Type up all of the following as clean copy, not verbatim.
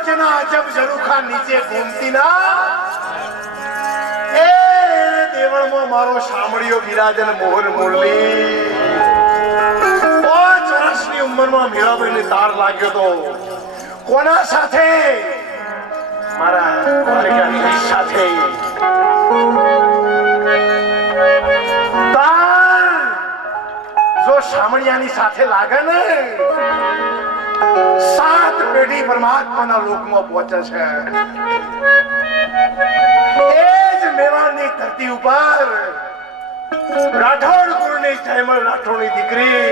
ટોચના અજબ ઝરૂખા નીચે ઘૂમતી ના એ દેવળમાં મારો સાંભળ્યો બિરાજન મોહર મુરલી 5 વર્ષની ઉંમરમાં મીરાબાઈને તાર લાગ્યો તો કોના સાથે મારા કોલેજાની સાથે તાર જો સામણિયાની સાથે લાગે ને 7 પેઢી પરમાત્માના લોકમાં પહોંચે છે એ જ મેવાડની ધરતી ઉપર રાઠોડ કુળની જયમલ રાઠોડની દીકરી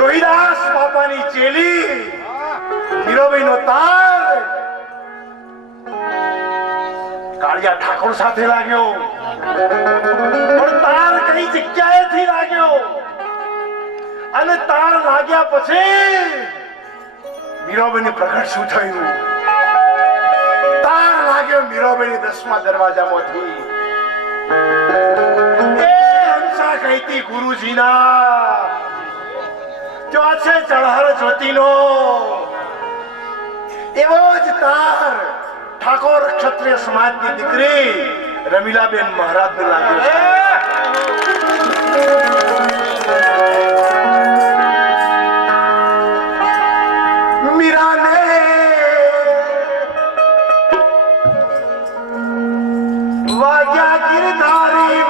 રોહિદાસ બાપાની ચેલી મીરાબાઈનો તાર કાળિયા ઠાકોર સાથે લાગ્યો પણ તાર કઈ જગ્યાએથી લાગ્યો અને તાર લાગ્યા પછી મીરાબાઈને પ્રગટ શું થયું તાર લાગ્યો મીરાબાઈની 10મા દરવાજામાંથી એ હંસા કહીતી ગુરુજીના જો છે ચળહર જ્યોતિનો એવો જ તાર ઠાકોર ક્ષત્રિય સમાજની દીકરી રમીલાબેન મહારાજને લાગ્યો છે મીરાને વાગ્યા ગિરધારી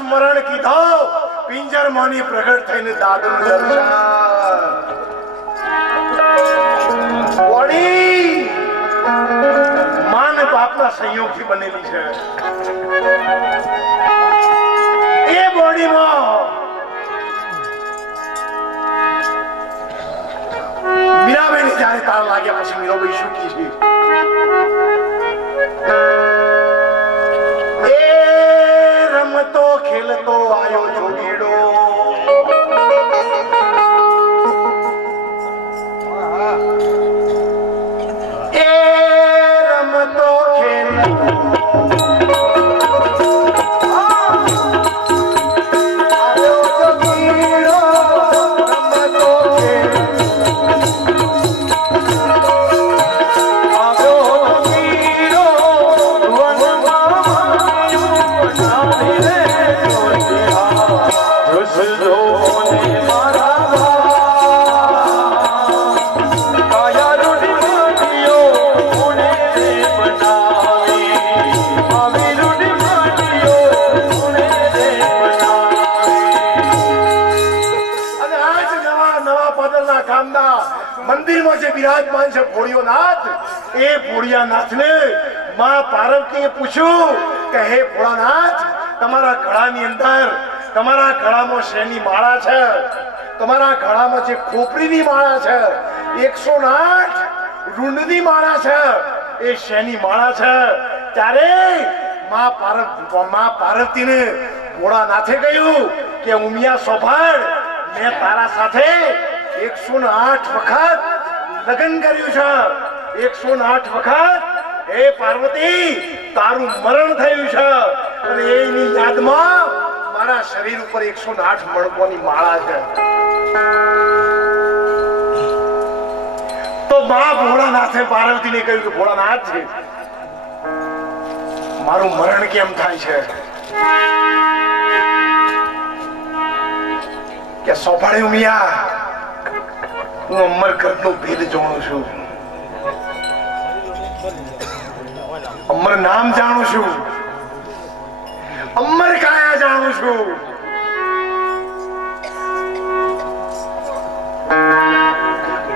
સ્મરણ કીધો પિંજર મોની પ્રગટ થઈને દાદનું દર્શન બોડી માન બાપના સંયોગથી બનેલી છે એ બોડીમાં મીરાબાઈને જ્યારે તાર લાગ્યા પછી મીરાબાઈ શું કી છે રમતો ખેલતો આયો જોગીડો એ રમતો ખેલતો આયો જોગીડો રમતો મંદિરમાં જે બિરાજમાન છે ભોળિયોનાથ એ ભોળિયાનાથને માં પાર્વતીએ પૂછ્યું કે હે ભોળાનાથ તમારા ગળાની અંદર તમારા ગળામાં શેની માળા છે તમારા ગળામાં જે ખોપરીની માળા છે 108 રૂંડની માળા છે એ શેની માળા છે ત્યારે માં પાર્વતીને ભોળાનાથે કહ્યું કે ઉમિયા સોભાળ મેં તારા સાથે 108 વખત લગ્ન કર્યું છે 108 વખત હે પાર્વતી તારું મરણ થયું છે અને એની યાદમાં મારા શરીર ઉપર 108 મણકોની માળા છે તો મા ભોળાનાથે પાર્વતીને કહ્યું કે ભોળાનાથ છે મારું મરણ કેમ થાય છે કે સોપાડે ઉમિયા હું અમરકરનો ભેદ જાણું છું અમર નામ જાણું છું અમર કાયા જાણું છું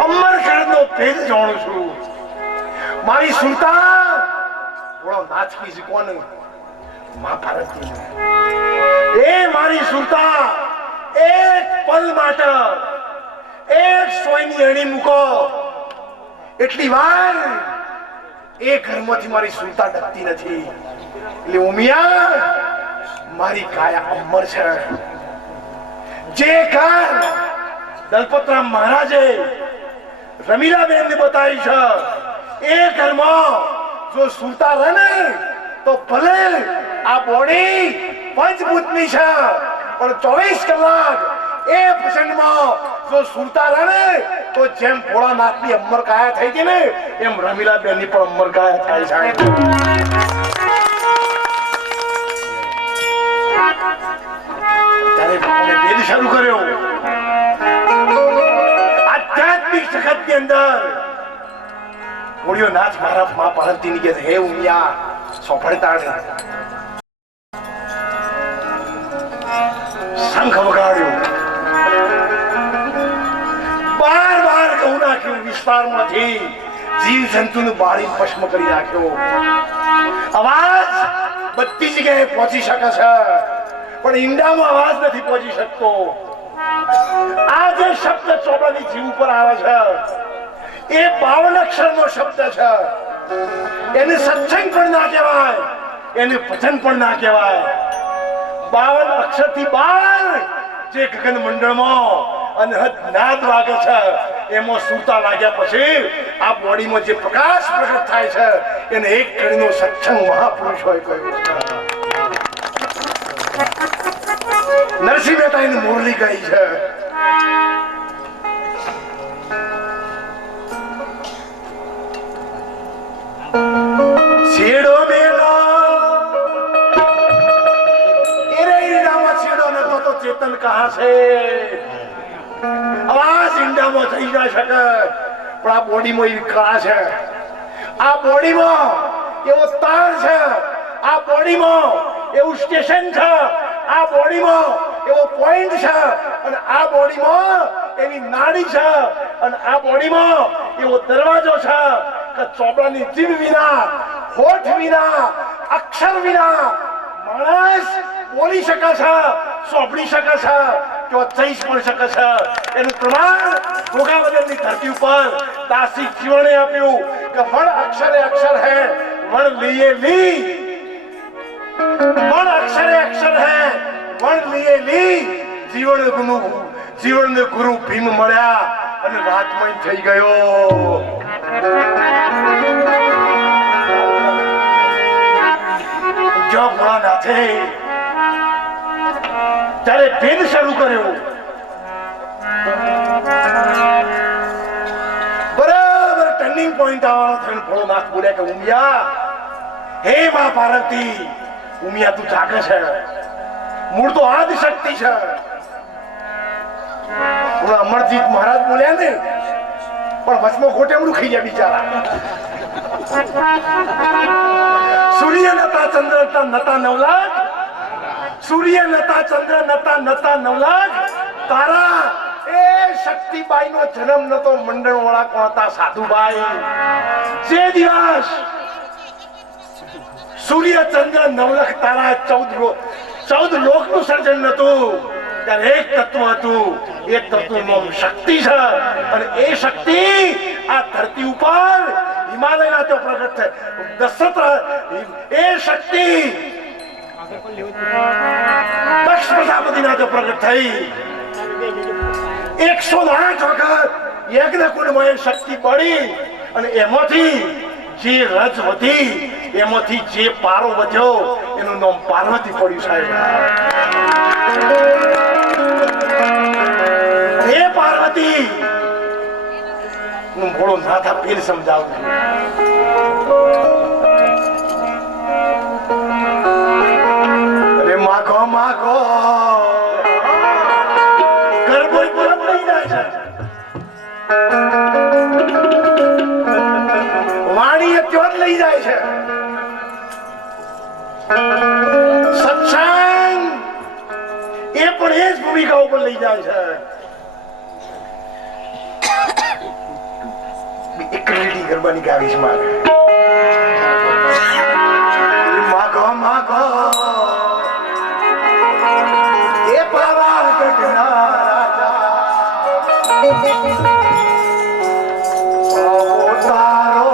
અમરકરનો ભેદ જાણું છું મારી સુલતાન થોડો નાચકી છે કોણ મા પાર્વતી એ મારી સુલતાન એક પલ માટે એક સોયની અણી મૂકો એટલી વાર એ ઘરમાંથી મારી સુલતા ડકતી નથી એટલે ઉમિયા મારી કાયા અમર છે જે ઘર દલપતરામ મહારાજે રમીલાબેન ને બતાવી છે એ ઘરમાં જો સુલતા રહે ને તો ભલે આ બોડી પંચભૂતની છે પણ 24 કલાક એ પ્રસંગમાં જો સુલતા રહે ને તો જેમ ભોળાનાથની અમર કાયા થઈ ગઈ ને એમ રમીલાબેન ની પણ અમર કાયા થાય છે ત્યારે ભગવાને વેદ શરૂ કર્યો આધ્યાત્મિક જગત ની અંદર બોલ્યો નાથ મારા મા પાર્વતી ની કે હે ઉમિયા સોફળતા શંખ વગાડ્યો બાર બાર કહું નાખ્યું વિસ્તારમાંથી જીવ જંતુનું બાળી ભસ્મ કરી નાખ્યો અવાજ બધી જગ્યાએ પહોંચી શકે છે પણ ઈંડામાં અવાજ નથી પહોંચી શકતો આ જે શબ્દ ચોપડાની જીવ ઉપર આવે છે એ 52 અક્ષરનો શબ્દ છે એને સત્સંગ પણ ના કહેવાય એને ભજન પણ ના કહેવાય 52 અક્ષરથી બહાર જે ગગન મંડળમાં અનહદ નાદ વાગે છે એમાં સુરતા લાગ્યા પછી આ બોડીમાં જે પ્રકાશ પ્રગટ થાય છે એને એક ઘડીનો સત્સંગ મહાપુરુષ હોય કહ્યું નરસિંહ મહેતા એની મુરલી કહી છે છેડો મેલો એરે ઈંડામાં છેડો નતો તો ચેતન કહા છે આવાજ ઈંડામાં થઈ ના શકે પણ આ બોડીમાં એવી કળા છે આ બોડીમાં એવો તાર છે આ બોડીમાં એવું સ્ટેશન છે આ બોડીમાં એવો પોઈન્ટ છે અને આ બોડીમાં એવી નાડી છે અને આ બોડીમાં એવો દરવાજો છે કે ચોપડાની જીભ વિના હોઠ વિના અક્ષર વિના માણસ બોલી શકે છે સોંપડી શકે છે કે ચઈ પણ શકે છે એનું પ્રમાણ ભોગાવદરની ધરતી ઉપર દાસી જીવણે આપ્યું કે વણ અક્ષરે અક્ષર હે વણ લીએ લી વણ અક્ષરે અક્ષર હે વણ લીએ લી જીવન ગુરુ ભીમ મળ્યા અને રાતમય થઈ ગયો જો ભોળાનાથે ત્યારે ભેદ શરૂ કર્યો બરાબર ટર્નિંગ પોઈન્ટ આવવાનો થઈને ભોળાનાથ બોલ્યા કે ઉમિયા હે મા પાર્વતી ઉમિયા તું જાગે છે મૂળ તો આદિ શક્તિ છે અમરજીત મહારાજ બોલ્યા ને પણ વચમાં ખોટેમડું ખાઈ ગયા બિચારા સૂર્ય નતા ચંદ્ર નતા 9 લાખ સૂર્ય નતા ચંદ્ર નતા 9 લાખ તારા એ શક્તિબાઈ નો જન્મ નતો મંડળ વાળા કોણ હતા સાધુભાઈ જે દિવસ સૂર્ય ચંદ્ર 9 લાખ તારા 14 લોક નું સર્જન નતું ત્યારે એક તત્વ હતું એ તત્વનું નામ શક્તિ છે અને એ શક્તિ આ ધરતી ઉપર હિમાલયના તો પ્રગટ થાય દશરથ એ શક્તિ દક્ષ પ્રજાપતિના તો પ્રગટ થઈ 108 વખત યજ્ઞ કુંડમાં એ શક્તિ પડી અને એમાંથી જે રજ વધી એમાંથી જે પારો વધ્યો એનું નામ પાર્વતી પડ્યું સાહેબ હે પાર્વતી હું ભોળો નાથા ફેર સમજાવું છું. અરે માગો માગો ગરબો પરત લઈ જાય છે, વાણી ત્યોં જ લઈ જાય છે. સત્સંગ એ પણ એ જ ભૂમિકા ઉપર લઈ જાય છે. એક રેડી ગરબાની ગાવીશ મારે માગો માગો એ પાવા ગઢના રાજા તારો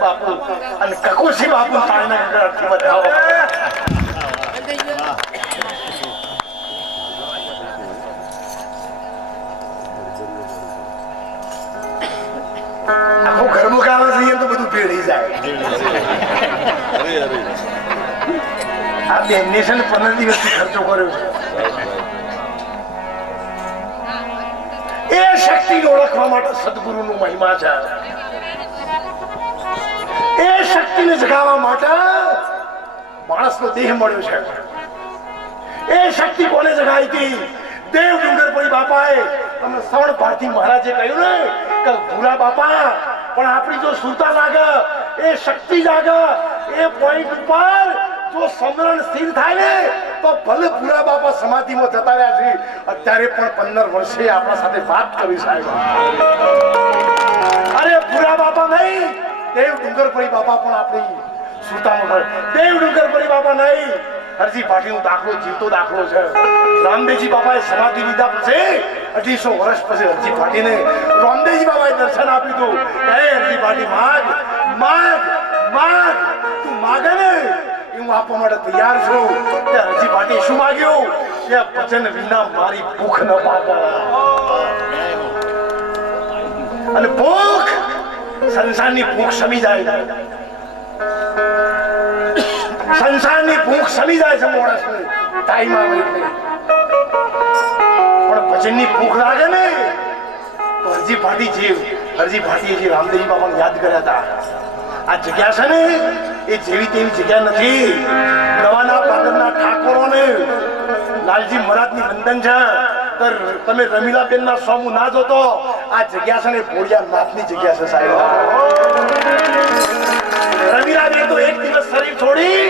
બાપુ અને કકુશી બાપુ તાળીના ગગડાથી વધાવો. આખું ઘરનું ગાવા જઈએ તો બધું ભેળી જાય. આ બેનને છે ને 15 દિવસથી ખર્ચો કર્યો છે. એ શક્તિને ઓળખવા માટે સદગુરુનું મહિમા છે. એ શક્તિને જગાવવા માટે માણસનો દેહ મળ્યો છે. એ શક્તિ કોને જગાવી હતી? દેવ ડુંગરપુરી બાપાએ. તમને શ્રવણ ભારતી મહારાજે કહ્યું ને કે ભૂરા બાપા પણ આપણી જો સુરતા લાગે એ શક્તિ જાગે એ પોઈન્ટ ઉપર જો સમરણ સ્થિર થાય ને તો ભલે ભૂરા બાપા સમાધિમાં જતા રહ્યા છે. અત્યારે પણ 15 વર્ષે આપણા સાથે વાત કરી સાહેબ. અરે ભૂરા બાપા નહીં, દેવ ડુંગરપુરી બાપા પણ આપણી સુરતામાં. દેવ ડુંગરપુરી બાપા નહીં, હરજી પાટીનો દાખલો જીવતો દાખલો છે. રામદેવજી બાપાએ સમાધિ લીધા પછી 1800 વર્ષ પછી હરજી પાટીને રામદેવજી બાપાએ દર્શન આપ્યું હતું. હે હરજી પાટી માગ માગ માગ, તું માગે ને હું આપવા માટે તૈયાર છું. કે હરજી પાટી શું માગ્યું કે ભજન વિના મારી ભૂખ ન ભાગે. અને ભૂખ સંસારની ભૂખ સમી જાય, સંસારની ભૂખ સમી જાય છે માણસને ટાઈમ આવે એટલે. પણ ભજનની ભૂખ લાગે ને તો હરજી ભાટી જીવ. હરજી ભાટીએ જે રામદેવજી બાપાને યાદ કર્યા હતા. આ જગ્યા છે ને એ જેવી તેવી જગ્યા નથી. નવાના પાદરના ઠાકોરોને લાલજી મહારાજની વંદન છે. તમે રમીલાબેન ના સોમું ના જોતો. આ જગ્યા છે ને ભોળિયા નાથની જગ્યા છે સાહેબ. રમીલાબેન તો એક દિવસ શરીર છોડી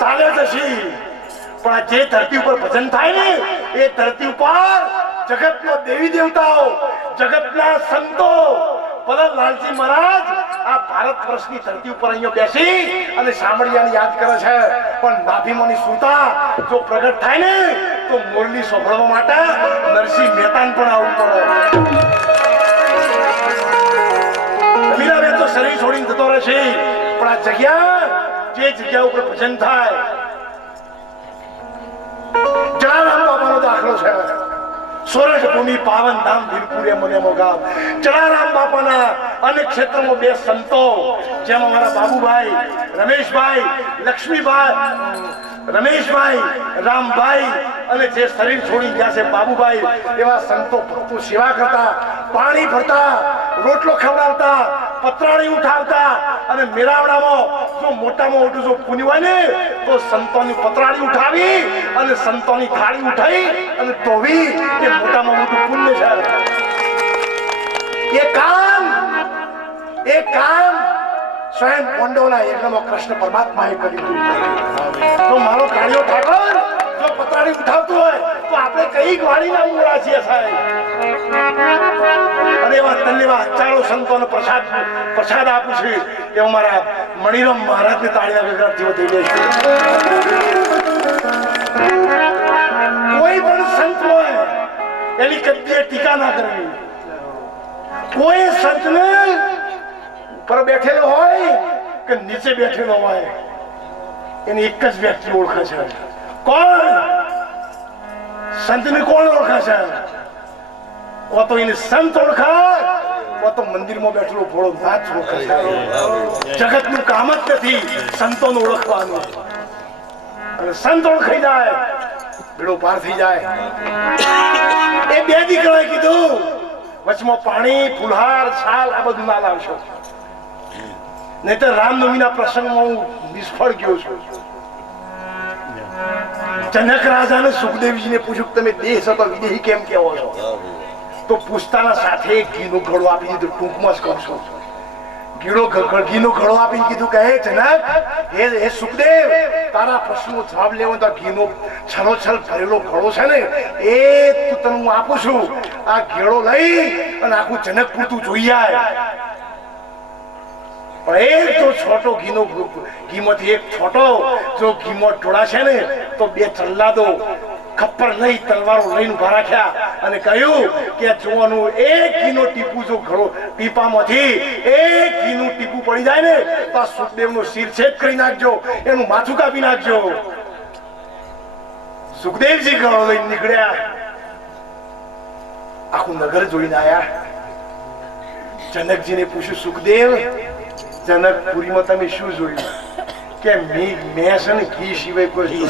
ચાલે જશે, પણ આ જે ધરતી ઉપર ભજન થાય ને એ ધરતી ઉપર જગતનો દેવી દેવતાઓ, જગતના સંતો, ભલે લાલજી મહારાજ આ ભારત વર્ષની ધરતી ઉપર અહીંયા બેસી અને સાંભળિયાને યાદ કરે છે. પણ નાભીમાંની સુરતા જો પ્રગટ થાય ને તો મોરલી સોભળવા માટે નરસિંહ મહેતાન પણ આવવું પડે. રમીલાબેન તો શરીર છોડીને જતો રહેશે, પણ આ જગ્યા જે જગ્યા ઉપર ભજન થાય. જલારામ બાપાનો દાખલો છે. સોરઠ ભૂમિ પાવન ધામ વીરપુર મને ગામ. જલારામ બાપાના અનેક ક્ષેત્રોમાં બે સંતો, જેમાં મારા બાબુભાઈ, રમેશભાઈ, લક્ષ્મીભાઈ, રમેશભાઈ, રામભાઈ અને જે શરીર છોડી ગયા છે બાબુભાઈ, એવા સંતો ભક્તો સેવા કરતા, પાણી ભરતા, રોટલો ખવડાવતા, પતરાણી ઉઠાવતા. અને મેળાવડામાં જો મોટામાં મોટું જો પુણ્ય હોય ને તો સંતોની પતરાણી ઉઠાવી અને સંતોની થાળી ઉઠાવી અને ધોવી એ મોટામાં મોટું પુણ્ય છે. એ કામ સ્વયં પાંડવોના યજ્ઞમાં કૃષ્ણ પરમાત્માએ કર્યું. તો મારો કાળિયો ઠાકોર જો પતરાણી ઉઠાવતું હોય તો આપણે કઈ વાડીના મૂળા છીએ સાહેબ. અને એવા ધન્યવાદ ચાલો સંતોને પ્રસાદ આપું છું. એ અમારા મણિરામ મહારાજને તાળીના ગગડાટથી થઈ જાય છે. કોઈ પણ સંત હોય એની કદી ટીકા ના કરવી. કોઈ સંતને ઉપર બેઠેલો હોય કે નીચે બેઠેલો હોય, એની એક જ વ્યક્તિ ઓળખે છે, કોણ સંતને કોણ ઓળખાશે? કો તો એને સંત ઓળખાય, કો તો મંદિરમાં બેઠેલો ભોળો નાથ ઓળખાય. જગતનું કામ જ નથી સંતોને ઓળખવાનું. અને સંત ઓળખાઈ જાય બેડો પાર થઈ જાય. એ બે દીકરાએ કીધું વચમાં પાણી, ફુલહાર, છાલ આ બધું ના લાવશો, નહીતર રામનવમીના પ્રસંગમાં હું નિષ્ફળ ગયો છું. જનક રાજાને સુખદેવજીને પૂછ્યું તમે દેહ હતો વિદેહી કેમ કેવો છો? તો પૂછતાના સાથે ઘીનો ઘડો આપી દીધો. ટૂંકમાં જ કરશો. ઘીનો ઘડો આપીને કીધું કે હે જનક, હે સુખદેવ, તારા પ્રશ્નનો જવાબ લેવો તો ઘીનો છલોછલ ભરેલો ઘડો છે ને એ તને હું આપું છું. આ ઘેડો લઈ અને આખું જનકપુર તું જોઈ આય. પણ એક જો છોટો ઘીમાંથી એક છોટો જો ઘીમાં ઢોળાશે ને તો બે ચલ્લાદો ખપ્પર નહીં તલવારો લઈને ઉભા રાખ્યા અને કહ્યું કે જોવાનું એક ઘીનો ટીપું જો ઘડો ટીપામાંથી એક ઘીનું ટીપું પડી જાય ને તો આ સુખદેવનું શિરછેદ કરી નાખજો, એનું માથું કાપી નાખજો. સુખદેવજી ઘડો લઈને નીકળ્યા. આખું નગર જોઈને આયા. જનકજીને પૂછ્યું સુખદેવ, જનકપુરીમાં તમે શું જોયું? કે મેં છે ને ઘી સિવાય કોઈ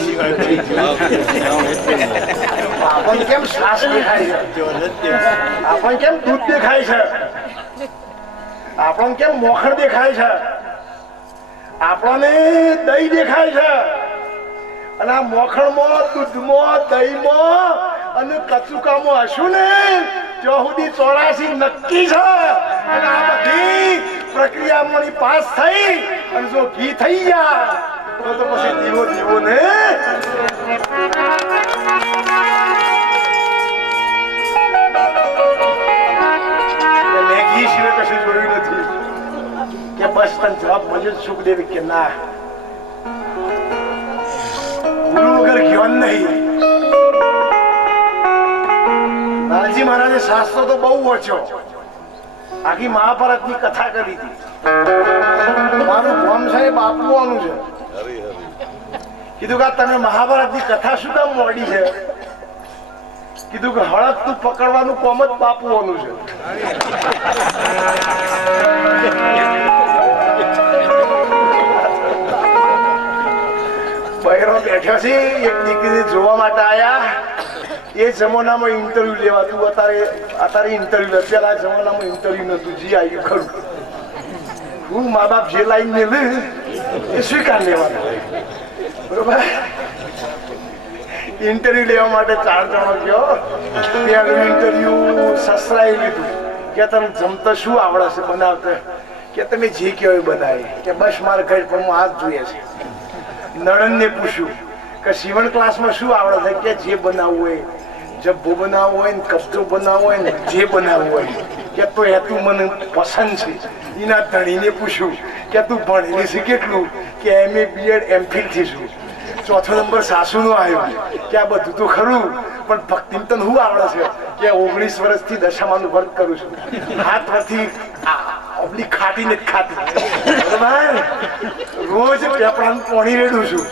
આપણને કેમ શ્વાસ દેખાય છે, આપણને કેમ દૂધ દેખાય છે, આપણને કેમ મોખણ દેખાય છે, આપણને દહીં દેખાય છે. અને આ મોખણમાં, દૂધમાં, દહીંમાં અને કચુકામાં હશું ને ત્યાં સુધી 84 નક્કી છે. અને આ બધી પ્રક્રિયા મારી પાસ થઈ અને જો ઘી થઈ ગયા તો પછી દીવો દીવો ને મેં ઘી સિવાય કશું જોયું નથી. કે બસ તને જવાબ મળ્યો. સુખદેવી કે ના, ગુરુ વગર જ્ઞાન નહીં. લાલજી મહારાજે શાસ્ત્રો તો બહુ વાંચ્યો, આખી મહાભારત ની કથા કરી હતી. મારું ભોમ સાહેબ આપવાનું છે. કીધું કે તમે મહાભારત ની કથા શું કામ મોડી છે? કીધું કે હળક તું પકડવાનું કોમ જ બાપુઓનું છે. બહેરો બેઠા છે, એક દીકરી જોવા માટે આયા. એ જમાનામાં ઇન્ટરવ્યુ લેવાતું, અત્યારે ઇન્ટરવ્યુ લે. પેલા જમાનામાં ઇન્ટરવ્યુ નતું. જી આવ્યું ખરું. હું મા બાપ જે લાઈન ને લે એ સ્વીકાર લેવાનું. બરોબર. ઇન્ટરવ્યુ લેવા માટે 4 જણો ગયો. પેલું ઇન્ટરવ્યુ સસરાએ લીધું કે તમે જમતા શું આવડે છે બનાવતા? કે તમે જે કહો એ બનાવી. કે બસ મારે ઘર પર હું હાથ જોઈએ છે. નણંદને પૂછ્યું કે સીવણ ક્લાસમાં શું આવડે છે? કે જે બનાવવું હોય, જબ્બો બનાવવો હોય ને કપચો બનાવવો હોય ને જે બનાવવું હોય. કે તો એ તું મને પસંદ છે. એના ધણીને પૂછ્યું કે તું ભણેલી છે કેટલું? કે MA BEd MPhil થી છું. 4થો નંબર સાસુનો આવ્યો. કે આ બધું તો ખરું પણ ભક્તિમ તને શું આવડે છે? કે 19 વર્ષથી દશામાનું વ્રત કરું છું. હાથ પરથી ઓબલી ખાટીને જ ખાતી. બરાબર. રોજ પેપડાનું પાણી રેડું છું,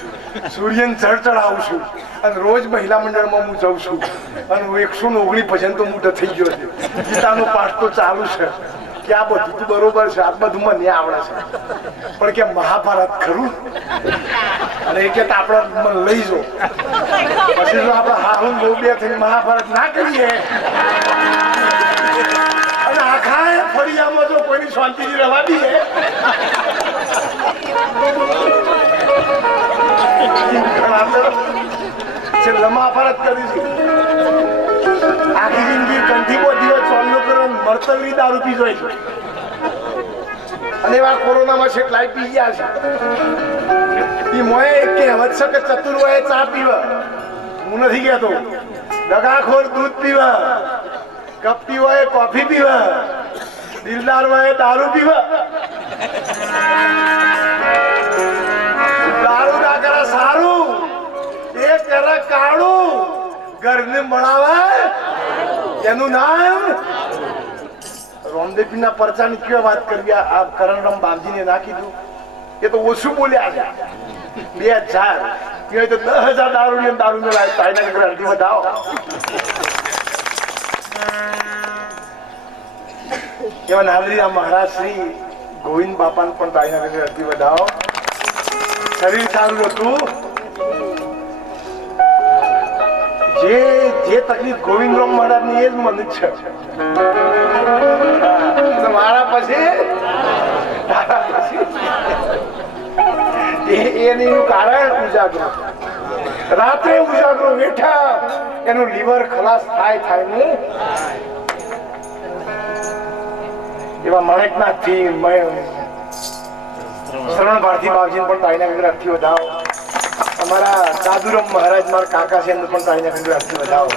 સૂર્યને જળ ચડાવું છું અને રોજ મહિલા મંડળમાં હું જાઉં છું. અને 119 ભજન તો મોટો થઈ ગયો છે. ગીતાનો પાઠ તો ચાલુ છે. કે આ બધું તો બરોબર છે, આ બધું મને આવડે છે, પણ કે મહાભારત ખરું? અને એ કે આપણે મને લઈ જો. પછી જો આપણે હાહું બહુ બે થઈને મહાભારત ના કરીએ અને આખા ફળિયામાં જો કોઈની શાંતિથી રહેવા દઈએ મહાભારત કરીશું. આખી જિંદગી કંઠી બહુ દિવસ ચાલુ કરો, મરતલની દારૂ પી જોઈ છે. અને એવા કોરોનામાં છે લાઈ પી ગયા છે. એ મોએ એક કહેવત છે કે ચતુર હોય ચા પીવા, હું નથી કહેતો. દગાખોર દૂધ પીવા, કપટી હોય કોફી પીવા, દિલદાર હોય દારૂ પીવા. દારૂ ના કરે સારું, એ કરે કાળું, ઘરને મળાવે એનું નામ. રામદેવજી ના પરચાની કેવા વાત કરવી? આ કરણરામ બાપજીને ના કીધું? એ તો ઓછું બોલ્યા છે. 2000 ये तो 10,000 दारू में लाए ताई ना ग्रंथि बताओ एवं नागरी महाराज श्री गोविंद बापा ने पण ताई ना ग्रंथि बताओ शरीर सारू હતું જે તકલીફ ગોવિંદ રામ મહારાજ ની એ જ મને છે મારા પછી એનું કારણ ઉજાગરો રાત્રે ઉજાગરો બેઠા એનું લીવર ખલાસ થાય ને એવા માણેકનાથ થી શરણ ભારતી બાપજી પણ તાઈના વિગ્રહથી વધાવો અમારા દાદુરામ મહારાજ મારા કાકા છે એમને પણ તાઈના વિગ્રહથી વધાવો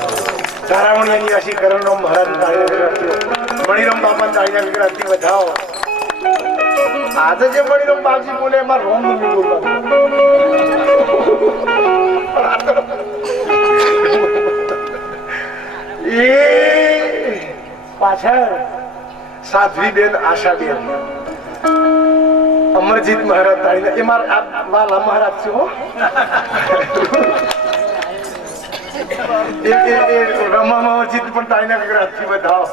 ધારાવણીયા નિવાસી કરણરામ મહારાજ તાઈના વિગ્રહથી મણિરામ બાપા તાઈના વિગ્રહથી વધાવો આજે જે મણિરામ બાપજી બોલે એમાં રોમ નથી બોલવાનું એ પાછળ સાધ્વી બેન આશા બેન અમરજીત મહારાજ તાળીના એ મારા વાલા મહારાજ છે હો રમા અમરજીત પણ તાળીના વિગ્રહથી વધાવો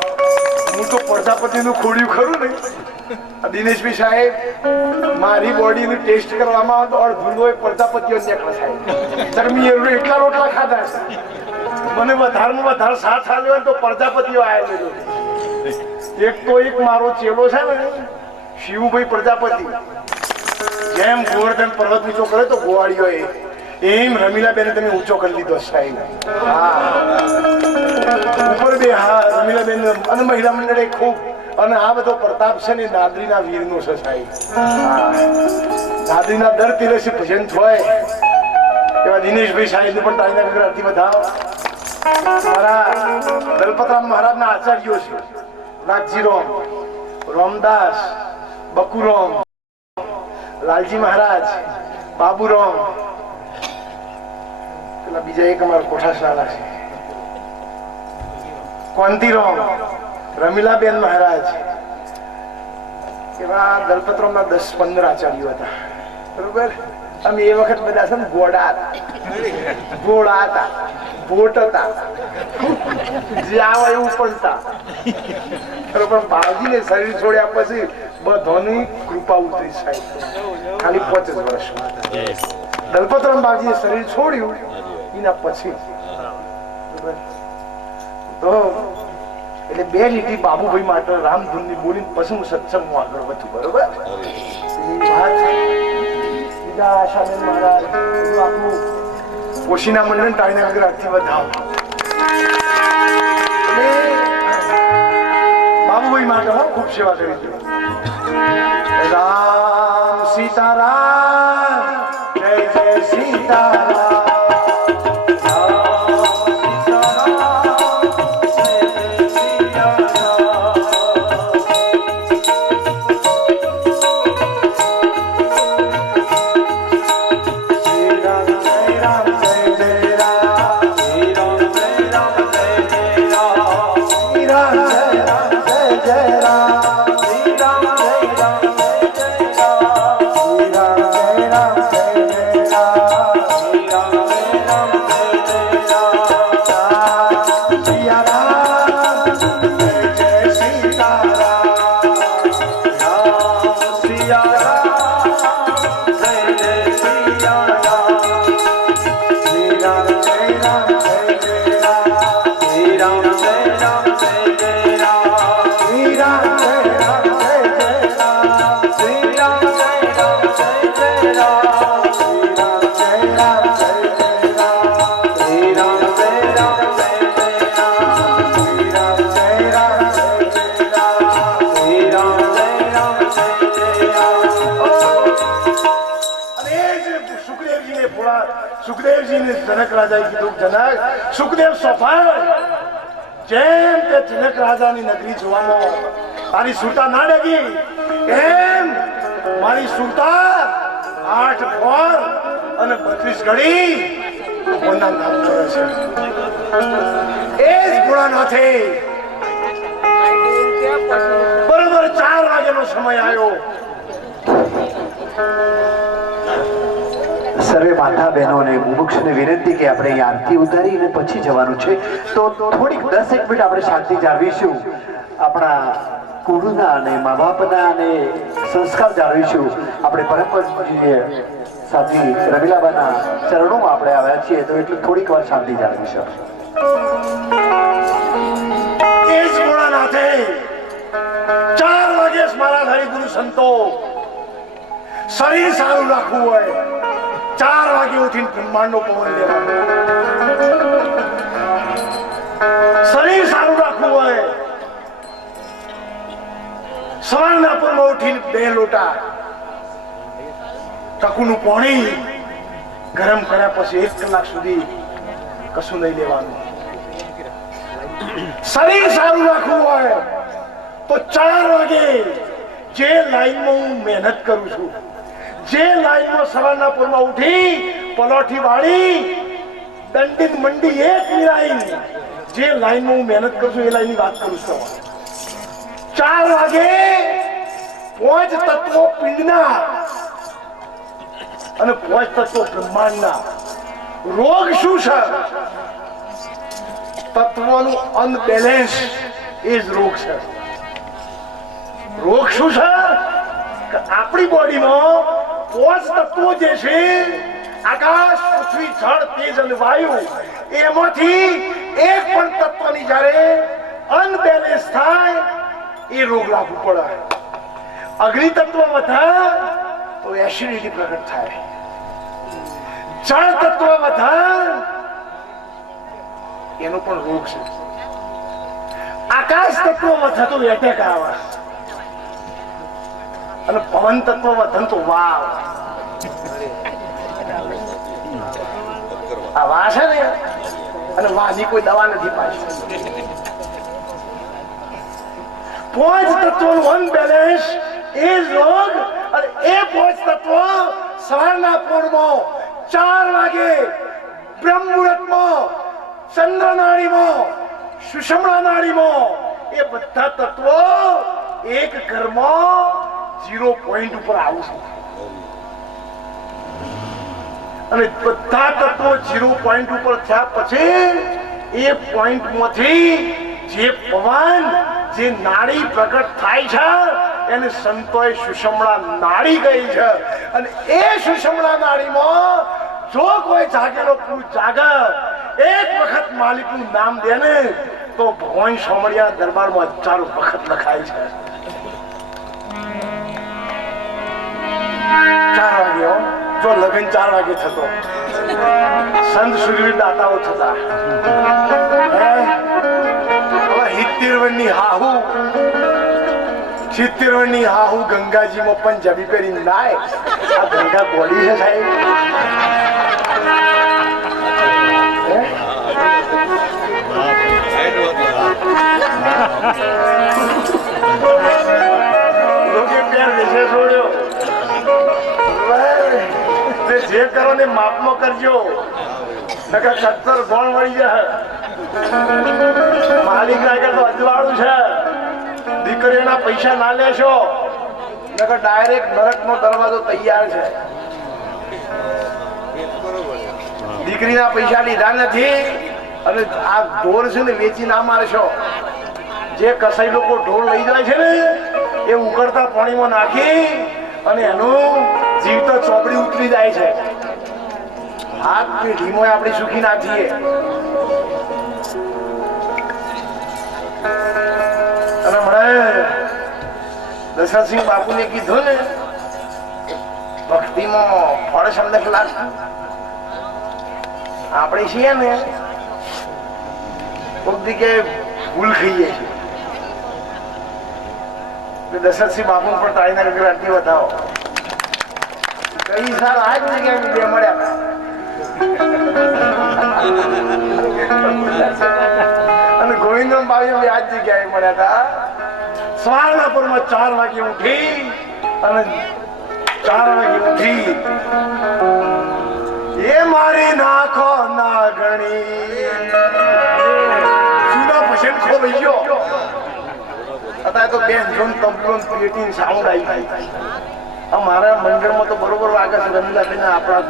હું તો પ્રજાપતિનું ખોડ્યું ખરું ને દિનેશભાઈ સાહેબ મારી બોડીનું ટેસ્ટ કરવામાં આવે તો અડધું હોય પ્રજાપતિઓ નીકળે સાહેબ ચરમી એટલા રોટલા ખાધા છે મને વધારેમાં વધારે સાથ આવ્યો તો પ્રજાપતિઓ આવ્યા એક તો એક મારો ચેલો છે ને શિવભાઈ પ્રજાપતિ જેમ ગોવર્ધન પર્વત ઊંચો કરે તો ગોવાળીઓ એમ રમીલા બેને તમે ઊંચો કરી લીધો સાહેબ ઉપર બે હા રમીલા બેન અને મહિલા મંડળે ખૂબ અને આ બધો પ્રતાપ છે ને દાદરીના વીરનો છે સાહેબ દાદરીના દર તિરસી ભજન હોય એવા દિનેશભાઈ સાહેબ પણ તારીના વિગ્રહથી વધાવો મારા દલપતરામ મહારાજના આચાર્યો છે નાગજી રામ રામદાસ બકુરામ લાલજી મહારાજ બાબુરામ પેલા બીજા એક અમારા કોઠાસવાલા છે કોંતીરામ રમીલાબેન મહારાજ એવા દલપતરામના 10-15 આચાર્યો હતા બરોબર અમે એ વખત બધા છે ને ગોડા હતા ભોટ હતા જ્યાં એવું પડતા પણ બાળજીને શરીર છોડ્યા પછી બધાની કૃપા ઉતરી સાહેબ ખાલી 5 વર્ષમાં દલપતરામ બાળજીએ શરીર છોડ્યું એના પછી તો એટલે 2 લીટી બાબુભાઈ માટે રામધૂનની બોલીને પછી હું સત્સંગમાં આગળ વધું બરોબર બીજા આશાબેન મહારાજ પોશીના મંડળ તાળીના વિગ્રહથી વધાવો બાબુભાઈ માટે ખૂબ સેવા કરી છે રામ સીતારામ જય જય સીતારામ जनक राजा कીધું જનક સુખદેવ સફળ જેમ કે જનક રાજાની નગરી જોવામાં તારી સુરતા ના ડગી એમ મારી સુરતા 8 ફોર અને 32 ઘડી ભગવાનના નામ કરે છે એ જ ભોળાનાથે બરોબર 4 વાગ્યાનો સમય આવ્યો સર્વે માતા બહેનોને મુમુક્ષને વિનંતી કે આપણે અહીં આરતી ઉતારીને પછી જવાનું છે, તો થોડીક 10 મિનિટ આપણે શાંતિ જાળવીશું. આપણા કુળના અને મા બાપના અને સંસ્કાર જાળવીશું. આપણે પરમ પૂજ્ય સાધ્વી રમીલાબાના ચરણોમાં આપણે આવ્યા છીએ, તો એટલે થોડીક વાર શાંતિ જાળવીશું. એ જ ભોળાનાથે 4 વાગે મારા હરિગુરુ સંતો શરીર સારું રાખવું હોય 4 વાગે ઉઠીને બ્રહ્માંડનો પવન લેવાનો. શરીર સારું રાખવું હોય સવારના પરમાં ઉઠીને 2 લોટા ટકુનું પાણી ગરમ કર્યા પછી 1 કલાક સુધી કશું નહીં લેવાનું. શરીર સારું રાખવું હોય તો 4 વાગે જે લાઈનમાં હું મહેનત કરું છું, જે લાઈનમાં સવારના પૂરમાં ઉઠી પલોઠી વાળી દંડિત મંડી એક લાઈન, જે લાઈનમાં હું મહેનત કરું છું એ લાઈનની વાત કરું છું. 4 વાગે 5 તત્વો પિંડના અને 5 તત્વો બ્રહ્માંડના. રોગ શું છે? તત્વોનું અનબેલેન્સ એ જ રોગ છે. રોગ શું છે? આપણી બોડીમાં 5 તત્વો જે છે આકાશ, પૃથ્વી, જળ, તેજ અને વાયુ, એમાંથી એક પણ તત્વની જ્યારે અનબેલેન્સ થાય એ રોગ લાગુ પડે. અગ્નિ તત્વ વધે તો એસિડિટી પ્રગટ થાય, જળ તત્વ વધે એનો પણ રોગ છે, આકાશ તત્વ વધે તો એટેક આવે, અને પવન તત્વ વધન તો વાવ. આ વા છે ને, અને વાની કોઈ દવા નથી પાછી. 5 તત્વોનું અનબેલેન્સ એ રોગ. અને એ 5 તત્વો સવારના પૂરમાં 4 વાગે બ્રહ્મ મુહૂર્તમાં, ચંદ્ર નાડીમાં, સુષમણા નાડીમાં એ બધા તત્વો એક ઘરમાં 0 પોઈન્ટ ઉપર આવું છે. અને બધા તત્વો 0 પોઈન્ટ ઉપર થયા પછી એ પોઈન્ટ માંથી જે પવન, જે નાડી પ્રગટ થાય છે એને સંતોએ સુષમણા નાડી કહી છે. અને એ સુષમણા નાડીમાં જો કોઈ જાગેલો પુરુષ જાગે, એક વખત માલિકનું નામ દે ને તો ભગવાન સોમણિયા દરબારમાં 1000 વખત લખાય છે. 4 વાગે જો લગ્ન 4 વાગે થતો, સંત સુરવીર દાતાઓ થતા. 70 વર્ષની હાહુ, 70 વર્ષની હાહુ ગંગાજીમાં પંજાબી પહેરીને નાય. આ ગંગા ગોળી છે સાહેબ. જે કરો ને માપમાં કરજો, નકર 70 ગોળ મળી જાય. માલિક આગળ તો અજવાળું છે. દીકરીઓના પૈસા ના લેશો, નકર ડાયરેક્ટ નરકનો દરવાજો તૈયાર છે. દીકરીના પૈસા લીધા નથી અને આ ઢોર છે ને વેચી ના મારશો. જે કસાઈ લોકો ઢોર લઈ જાય છે ને એ ઉકળતા પાણીમાં નાખી અને એનું જીવતો ચોપડી ઉતરી જાય છે. હાથ પેઢીમાં આપણે સુખી ના થઈએ. અને હમણાં દશરથસિંહ બાપુને કીધું ને ભક્તિમાં ફળ સંદેશ લાગ. આપણે છીએ ને કોઈક જગ્યાએ ભૂલ ખાઈએ છીએ. દશરથસિંહ બાપુ પણ તાળીના ગગડાટથી બતાવો. કઈ સાલ આ જ જગ્યાએ બે મળ્યા. અને ગોવિંદમ ભાઈ આ જ જગ્યાએ મળ્યા હતા. સવારના પૂરમાં 4 વાગે ઉઠી અને 4 વાગે ઉઠી એ મારી નાખો ના ગણી જૂના ભજન ખો ભાઈ ગયો. અત્યારે તો બેન જોન તબલો પેટી સાઉન્ડ આવી ગઈ. મારા મંડળમાં તો બરોબર વાગે છે રમીલાબેન આપણા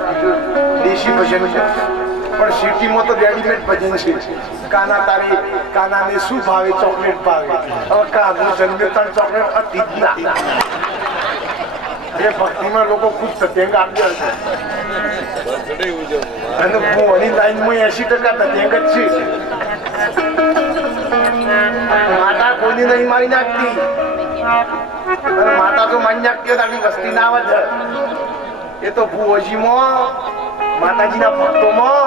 દેશી ભજન છે, પણ સિટીમાં તો રેડીમેડ ભજન છે. કાનાને શું ભાવે? ચોકલેટ ભાવે. હવે કાનું જન્મેતા ચોકલેટ હતી જ ના. એ ભક્તિમાં લોકો ખુશ સત્યંગ આપી છે અને ભુવાની લાઈનમાં 80% સત્યંગ જ છે. માતા કોઈને નહીં મારી નાખતી, અને માતા તો મારી નાખતી હોય આટલી વસ્તી ના વધે. એ તો ભુવોજીમાં, માતાજીના ભક્તોમાં,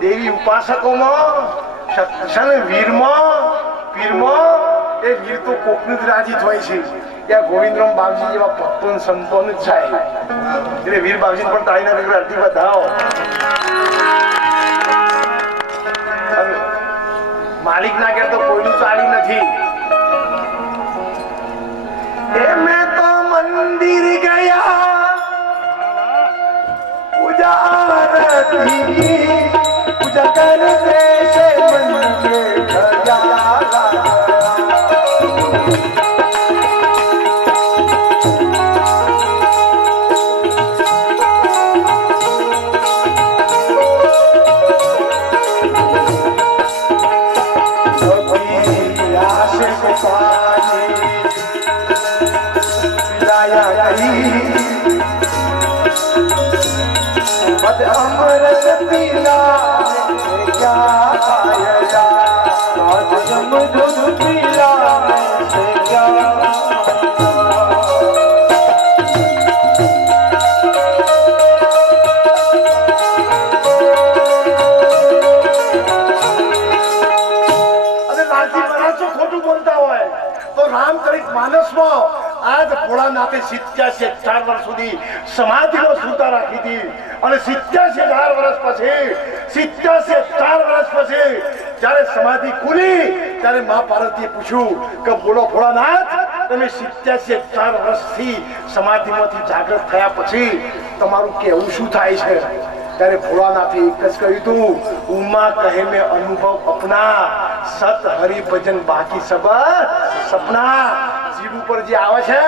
દેવી ઉપાસકોમાં, વીરમાં, પીરમાં, એ વીર તો કોકનું જ રાજી હોય છે. ત્યાં ગોવિંદરામ બાપજી જેવા ભક્તો સંતોન જ થાય. એટલે વીર બાપજી પણ તાળીના વેગળ અડધી વધાવો. માલિક ના કે તો કોઈનું ચાલી નથી. મેં તો મંદિર ગયા પૂજા કરતે સે મંદિર ગયા. अमृत पीला क्या पाया, समुद्र पीला क्या. ખોટું બોલતા હોય તો રામચરિત માનસમાં આજ ભોળાનાથે 87 વર્ષ સુધી સમાધિનો સુતા રાખી હતી, અને 87 વર્ષ પછી જ્યારે સમાધિ ખુલી ત્યારે મા પાર્વતીએ પૂછ્યું કે બોલો ભોળાનાથ, તમે 87 વર્ષથી સમાધિમાંથી જાગૃત થયા પછી તમારું કેવું શું થાય છે? ત્યારે ભોળાનાથે એક જ કહ્યું હતું, ઉમા કહે મેં અનુભવ અપના, સત હરિ ભજન બાકી સબ સપના. જીવ ઉપર જે આવે છે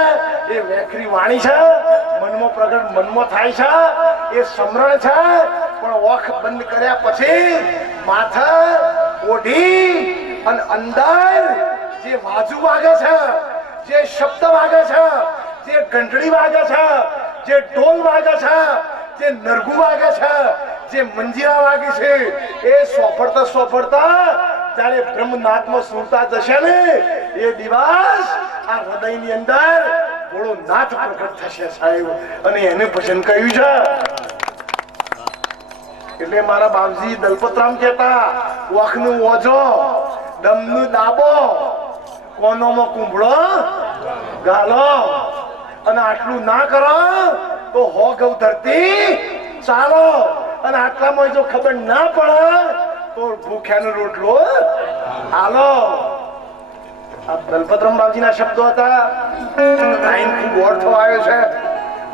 એ વેખરી વાણી છે, મનમાં પ્રગટ મનમાં થાય છે, એ સમરણ છે. પણ ઓખ બંધ કર્યા પછી માથા ઓઢી અને અંદર જે વાજુ વાગે છે, જે શબ્દ વાગે છે, જે ઘંટડી વાગે છે, જે ઢોલ વાગે છે, જે નરગુ વાગે છે, જે મંજીરા વાગે છે, એ સોફળતા ત્યારે બ્રહ્મનાથમાં સુરતા જશે ને એ દિવસ આ હૃદયની અંદર ભોળો નાથ પ્રગટ થશે સાહેબ. અને એને ભજન કહ્યું છે. એટલે મારા બાપજી દલપતરામ કહેતા, વખનું ઓજો, દમનું દાબો, કોનોમાં કુંભળો ગાલો, અને આટલું ના કરો તો હો ગૌ ધરતી ચાલો, અને આટલામાં જો ખબર ના પડે તો ભૂખ્યાનો રોટલો હાલો. આ દલપતરામ બાપજીના શબ્દો હતા. ટાઈમ ખૂબ ઓર થવા આવ્યો છે,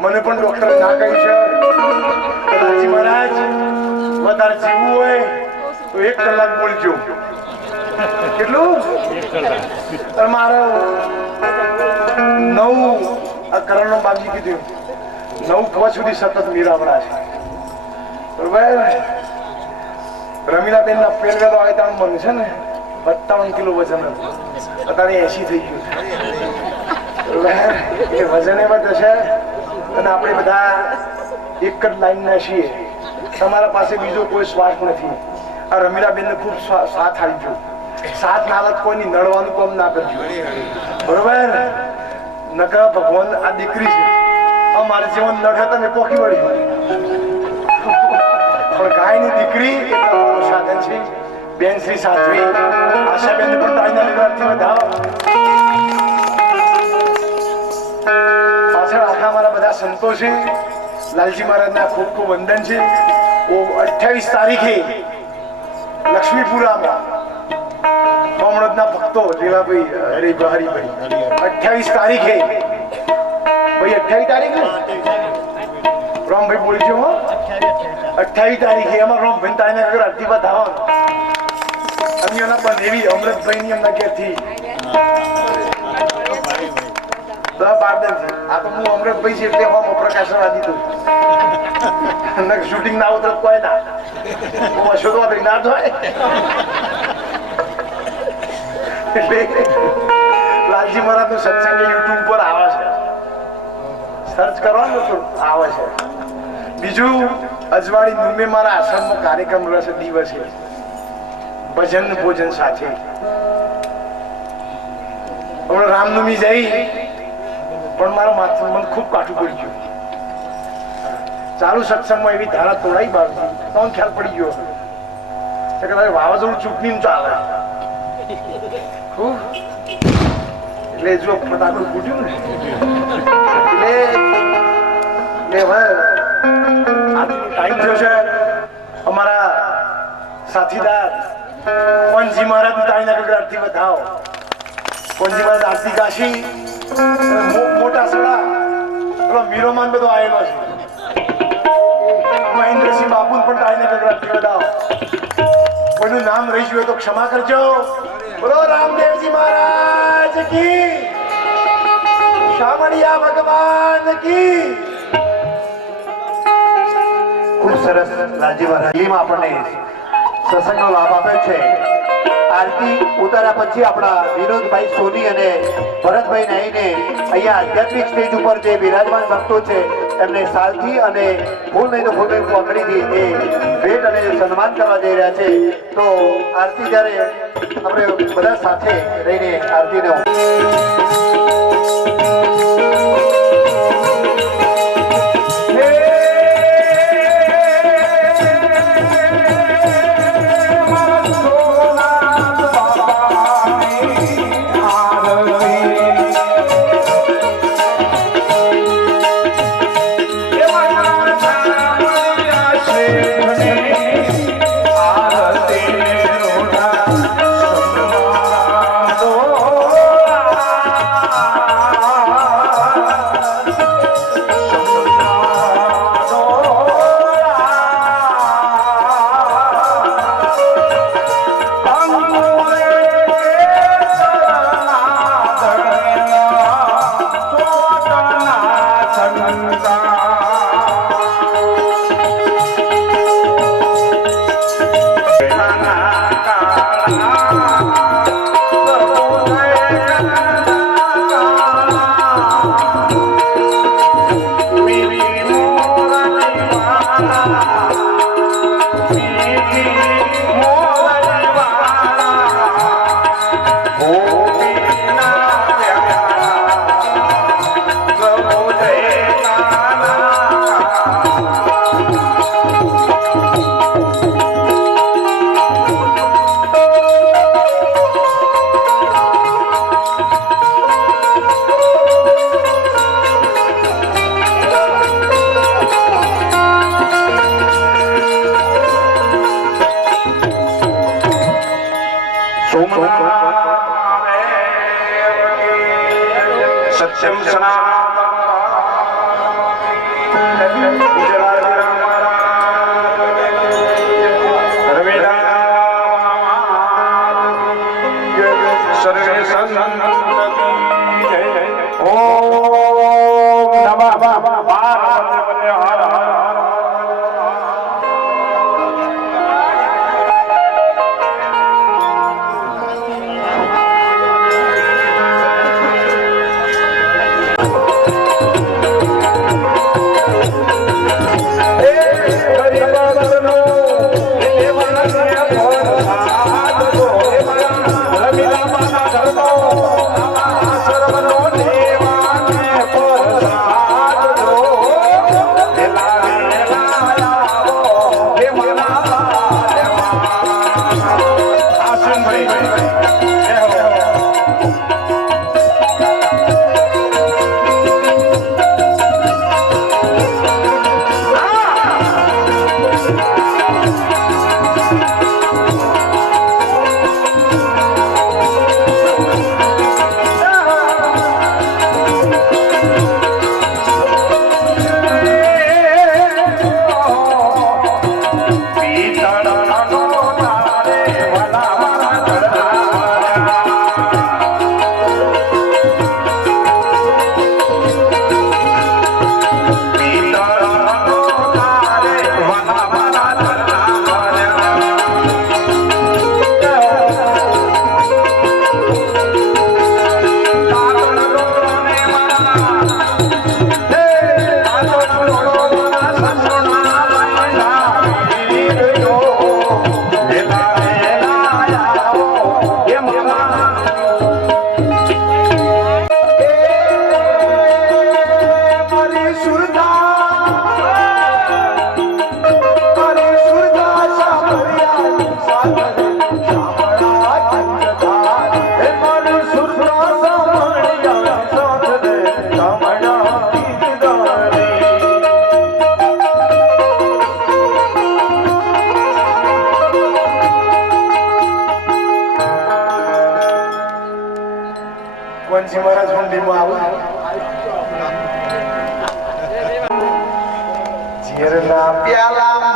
મને પણ ડોક્ટરે ના કહ્યું છે કદાચી મહારાજ વધારે જીવવું હોય તો 1 કલાક બોલજો. કેટલું? મારે 9 આ કરણ બાપજી કીધું 9 કવા સુધી સતત મીરાવડા છે. બરોબર? રમીલાબેન ના પહેલવેલો આવે ત્યાં મન છે ને 57 કિલો વજન હતું, અત્યારે 80 થઈ ગયું. એ વજન એ બધું છે, અને આપણે બધા એક જ લાઈન ના છીએ. તમારા પાસે બીજો કોઈ સ્વાર્થ નથી. આ રમીલાબેન ને ખૂબ સાથ આપજો. સાથ નાલત કોઈની નડવાનું કામ ના કરજો. બરોબર? નકર ભગવાન આ દીકરી છે, અમારે જીવન નડે તમે પોકી વળ્યું, પણ ગાયની દીકરી એટલા સાધન છે. બેન શ્રી સાધ્વી આશાબેન પણ તાઈના લીધે વધાવો. પાછળ આખા મારા બધા સંતો છે. લાલજી મહારાજના ખૂબ ખૂબ વંદન છે. 28 તારીખે લક્ષ્મીપુરામાં કોમળદના ભક્તો લીલાભાઈ હરિભાઈ 28 તારીખે ભાઈ 28 તારીખ ને રામભાઈ બોલજો હો. 28 તારીખે એમાં રામભાઈ તારીને આગળ આરતી બતાવવાનું. અન્યના પણ એવી અમૃતભાઈ ની એમના ઘેરથી બારદાન છે. આ તો હું અમૃતભાઈ છે એટલે હું પ્રકાશવા દીધું શૂટિંગ ના ઉતરત કોઈ ના હું અશોધવા દઈ ના થાય એટલે લાલજી મહારાજ નું સત્સંગ યુટ્યુબ પર આવે છે, સર્ચ કરવાનું તો આવે છે. બીજું અજવાળી નુમે મારા આશ્રમનો કાર્યક્રમ રહેશે દિવસે ભજન ભોજન સાથે. હમણાં રામનવમી જઈ પણ મારા માથું મને ખૂબ કાઠું પડી ગયું. ચાલુ સત્સંગમાં એવી ધારા તોડાઈ બાળતી તો ખ્યાલ પડી ગયો કે કદાચ વાવાઝોડું ચૂંટણી ચાલે એટલે જો ફટાકડું ફૂટ્યું ને એટલે હવે ટાઈમ થયો છે. અમારા સાથીદાર કોનજી મહારાજ તાળીના ગગડાટથી વધાવો. કોનજી મહારાજ આરતી કાશી મોટા સડા પેલો મીરોમાન બધો આવેલો છે. મહેન્દ્રસિંહ બાપુ પણ તાળીના ગગડાટથી વધાવો. કોઈનું નામ રહી ગયું તો ક્ષમા કરજો. બોલો રામદેવજી મહારાજ કી, શામળિયા ભગવાન કી. ખૂબ સરસ લાલજી મહારાજ આપણને સત્સંગનો લાભ આપ્યો છે. આરતી ઉતાર્યા પછી આપણા વિનોદભાઈ સોની અને ભરતભાઈ નાઈને અહીંયા આધ્યાત્મિક સ્ટેજ ઉપર જે બિરાજમાન ભક્તો છે એમને સાલથી અને ફૂલ નહીં તો ફૂલ પકડીથી એ ભેટ અને સન્માન કરવા જઈ રહ્યા છે. તો આરતી જ્યારે આપણે બધા સાથે રહીને આરતીનો સત્યમ ભગવાનજી મહારાજ હુંડીમાં આવો ઝેરના પ્યાલા